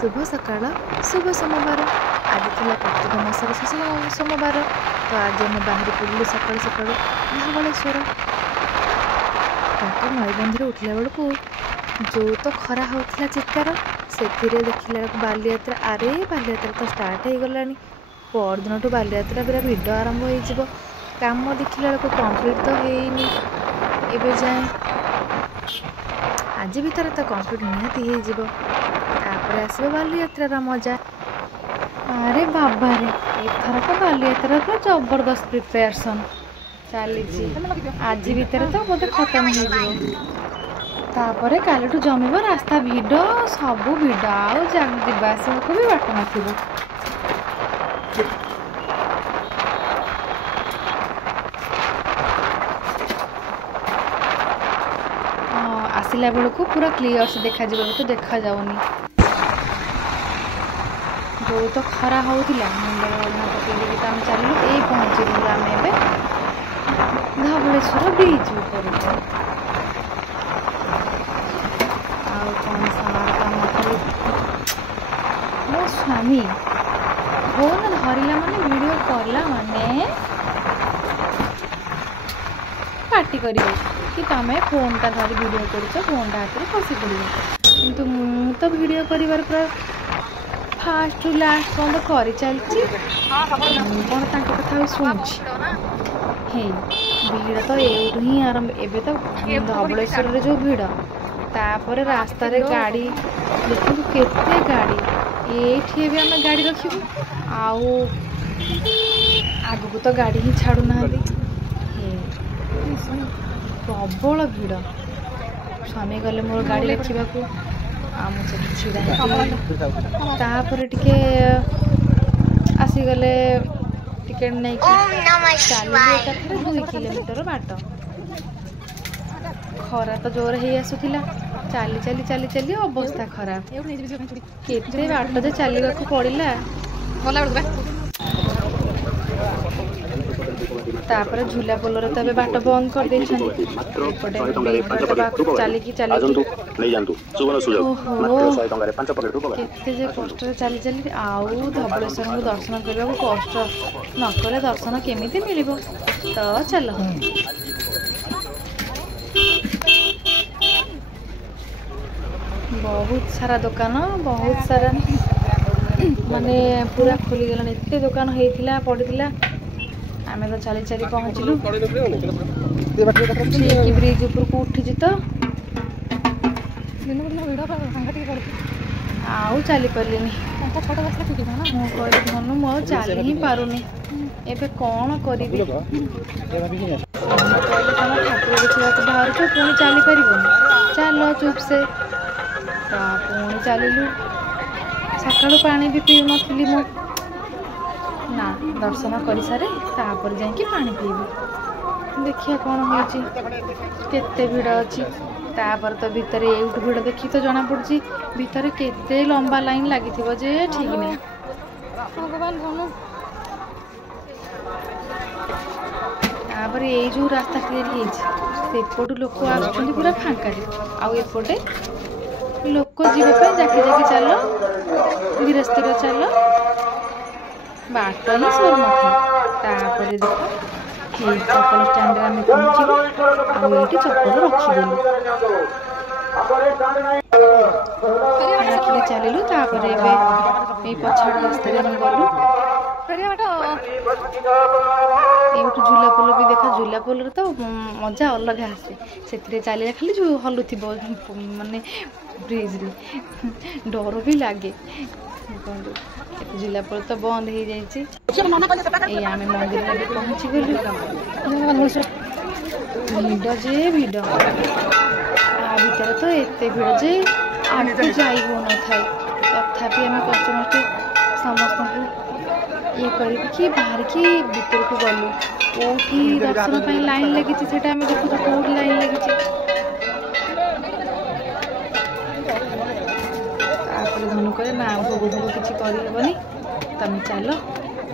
शुभ सकाळ शुभ सोमवार आज थी कार्तिक मासर शेष सोमवार तो आज आम बाहरी पड़ू सका सका महाबलेश्वर ताक नईबंधे उठला बेलू जो तो खरा होता चित्कार से देखला बालीयात्रा आरे बालीयात्रा तो स्टार्ट हो गला परदिन ठू बालीयात्रा पूरा भिड आरंभ हो काम देखला बेलू कम्प्लीट तो होनी एवं जाए आज भीतर तो कम्प्लीट निहाती हो आसो बालीयात्रार मजा। अरे बाबा रे एथर तो बालीयात्रा पूरा जबरदस्त प्रिपेरेसन चली आज भीतर तो बोधे खत्म हो कालू जमीब रास्ता भिड सबू भिड आउ जावास को भी बाट न आसला बेलू पूरा क्लीयर से देखा तो देखा जाऊनी जो तो खरा होता मुंड पकड़ तो आम चलू ये पहुँचलु आम धवलेश्वर ब्रिज ऊपर मो स्वामी फोन धरला माने वीडियो करला माने पार्टी करिवे कि तमें फोन टा धरी वीडियो कर फोन टा हाथ फसी पड़े किंतु मु तो वीडियो करिवार पूरा फास्ट टू लास्ट बंद कर चलती कौन कथा शुणुची भिड़ तो यू ही आरंभ एवं तो धवलेश्वर जो भिड़ तापर रास्ता रे गाड़ी देखु केते गाड़ी ये भी आम गाड़ी रखू आगू तो गाड़ी ही छाड़ू ना प्रबल भिड़ स्वामी गले मोर गाड़ी रखा तापर टिके आसीगले टिकेट नहीं चल 2 किलोमीटर बाट खरा तो जोर ही आसूला चली चली चली चली अवस्था खराब केते बाट जे चलने को पड़ा तापर झूला पोलर तो बाट बंद कर चलिकी केते कष्ट चली चली आउ धवलेश्वर को दर्शन करने को कष्ट नकले दर्शन केमिति मिल तो चल बहुत सारा दुकान बहुत सारा माने पूरा खुली गला एत दुकान होता पड़ा आम तो चली चली पहुँचलु ठीक ब्रिज ऊपर को उठी तो आउ चली पार्लिनी कहली धनु मु चली ही पारुनी एबे कौन करी कहले तुम ठाकुर देखा बाहर को पुणी चली पार चल चुप से पुणी चलू सका पानी भी पीऊ नी मु ना दर्शन कर सारे तापर जाकि पानी पीबी देखिए कौन होते भिड़ अच्छी तापर तो भितर एउठ भिड़ देखी तो जना पड़ी भितर केते लंबा लाइन लगी जे ठीक नहीं भगवान धनु तापर ये जो रास्ता क्लियर सेपटू लोक आसुँच पूरा फांका आउ एपटे लोक जीवाई जाके जाके चल धीरे स्थिर चल बाट ही सर नापर देख चप्पल स्टैंड आम पहुँचलु आईटी चप्पल रखीदेलु रखिले चलू पछाड़ रास्ते गलु एवटू झूला पोल भी देखा झूला पोल तो मजा अलग आसे से चलिए खाली जो हलु माने ब्रिज डर भी लगे झूला पोल तो बंद हो जाए आम मंदिर में पहुँची गलु भिड़ जे भिड़ भीतर तो एत भिड़ जे आगे जाई हो न था तथापि आम कष्ट समस्त ये करके बाहर की भीतर को गलु कौटी दर्शन पर लाइन लगी से देखु कौटी लाइन लगी धनु कहे ना भोग भोग किसी करहबनी तुम चल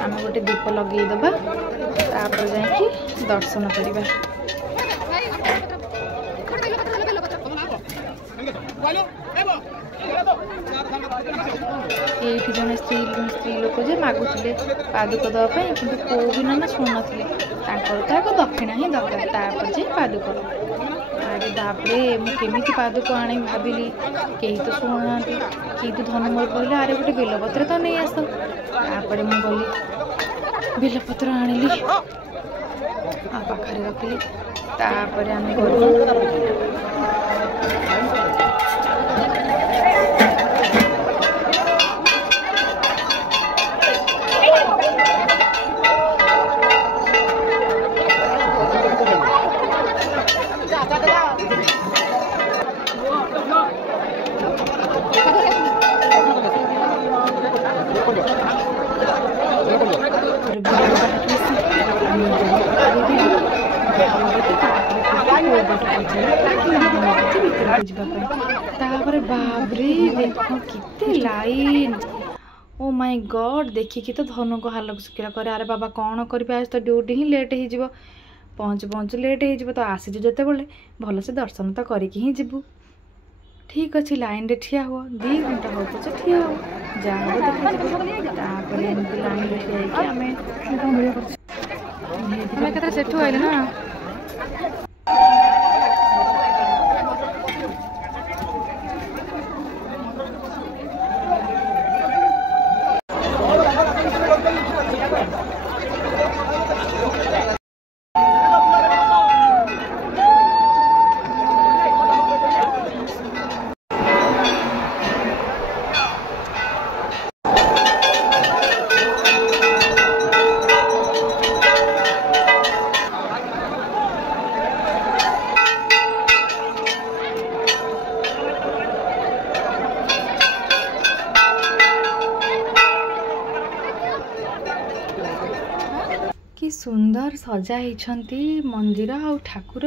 आम गोटे दीप लगेदबा तापर जाकि दर्शन करवा ଏଇଠି ଜଣେ ସ୍ତ୍ରୀ ଲୋକ ଯେ ମାଗୁଥିଲେ ପାଦୁକ ଦେବା ପାଇଁ, କିନ୍ତୁ କୋଉ ବି ନନା ଶୁଣୁନଥିଲେ। ତାଙ୍କର ତ ଆଗ ଦକ୍ଷିଣା ହିଁ ଦରକାର, ତାପରେ ଯାଇ ପାଦୁକ। ଆରେ ତାପରେ ମୁଁ କେମିତି ପାଦୁକ ଆଣିବି ଭାବିଲି, କେହି ତ ଶୁଣୁନାହାନ୍ତି। କିନ୍ତୁ ଧନୁ ମୋର କହିଲେ ଆରେ ଗୋଟେ ବେଲପତ୍ର ତ ନେଇ ଆସ। ତାପରେ ମୁଁ ଗଲି ବେଲପତ୍ର ଆଣିଲି ଆଉ ପାଖରେ ରଖିଲି। ତାପରେ ଆମେ ଗଲୁ तापर बाबरे देख केते लाइन। ओ माय गॉड देखिकी तो धनु को हालक सुखिला करे अरे बाबा कौन करें आज तो ड्यूटी ही लेट हो पहुँचु लेट हो तो आसीजु जिते बड़े भल से दर्शन तो करके ही जीवु। ठीक अच्छे लाइन रे ठिया हुआ 2 घंटा हो तो ठिया हो जहाँ देखा लाइन रे ठिया आम सेठू आइले ना कि सुंदर सजा होती मंदिर आ ठाकुर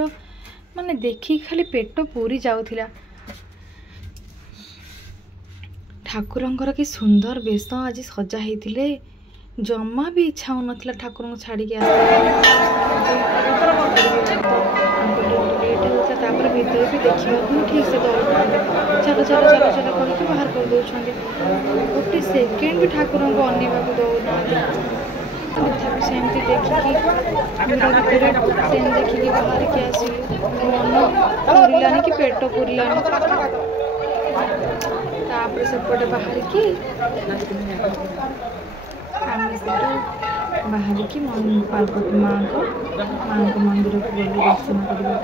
माने देखी खाली पेट पूरी जाऊथिला। ठाकुरंकर कि सुंदर बेश आज सजा होते जमा भी इच्छा हो नाला ठाकुर को छाड़ी भीतर भी देखा ठीक से दौड़ चलो चलो चलो चलो करके बाहर कर दौरान गोटे सेकेंड भी ठाकुर को अनेवा दौना तथापि सेमती देखिकी देखिकी बाहर के आसिली मन पूरानी कि पेट पूरानी तापर सेपटे बाहर की बाहर की पार्वती माँ को मंदिर को गलु दर्शन करने।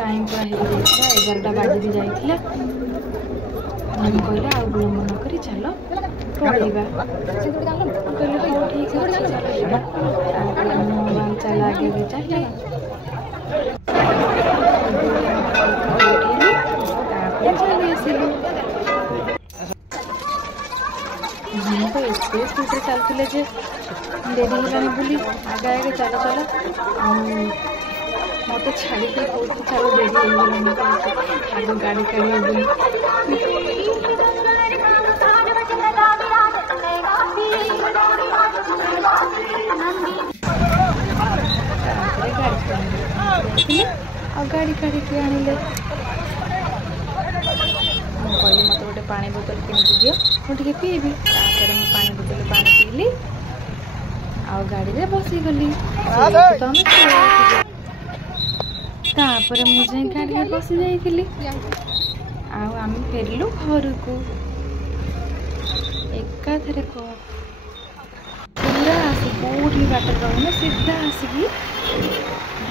टाइम पूरा 11टा बाजी जाइए हम कहले आ विलम्ब नक चल पड़ेगा कहले हो ठीक है चल आगे चल चली आसलु हम तो एत स्पीड चलते जे डेरी होगा बोली आगे आगे चल चल मत छाड़ी चलो डेरी आगे गाड़ी काढ़ी गाड़ी काढ़ी आनिले कहली मत गोटे पानी बोतल किनिक दियो मुझे पीबी तापर मु पानी बोतल पानी पीली आ गाड़ी में बसीगली तापर मुझे गाड़ी में बसी जाइली आम फेरलु घर को एकाथरे पूरा आस कौटी बाट रोना सीधा आसिकी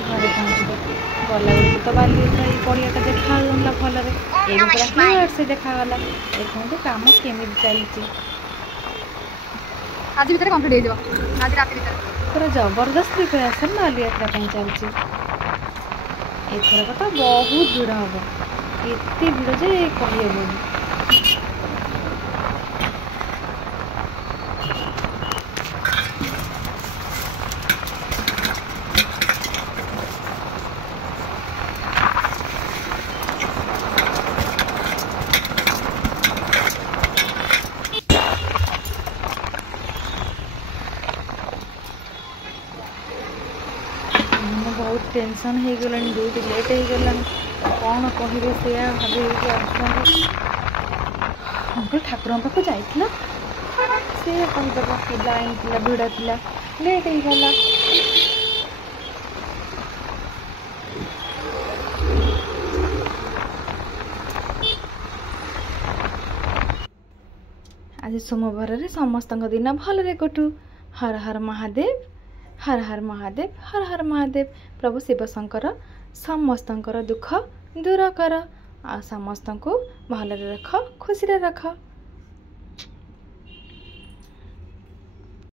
घर पहुँचल गला तो बाली पड़ियाटा देखा भलरे ये पूरा क्लियर से देखागला देखते कम केमी चलती आज भीतर कंप्लीट हो आज रात भीतर पूरा जबरदस्त प्रिपेरेसन बालीयात्रा चलती एथरक तो बहुत भिड़ हम एत भिड़ जे कहबनी टेंशन हो गला ड्यूटी लेट हो गला कौन कहे से भाभी अंकल ठाकुर पाक जाइल सी कहीदेव लाइन थी भिड़ थी लेट हो गला आज सोमवार रे समस्त दिन भलरे कटू हर हर महादेव हर हर महादेव हर हर महादेव प्रभु शिव शंकर समस्तंकर दुख दूर कर आ समस्त को भलरे रख खुशी रख।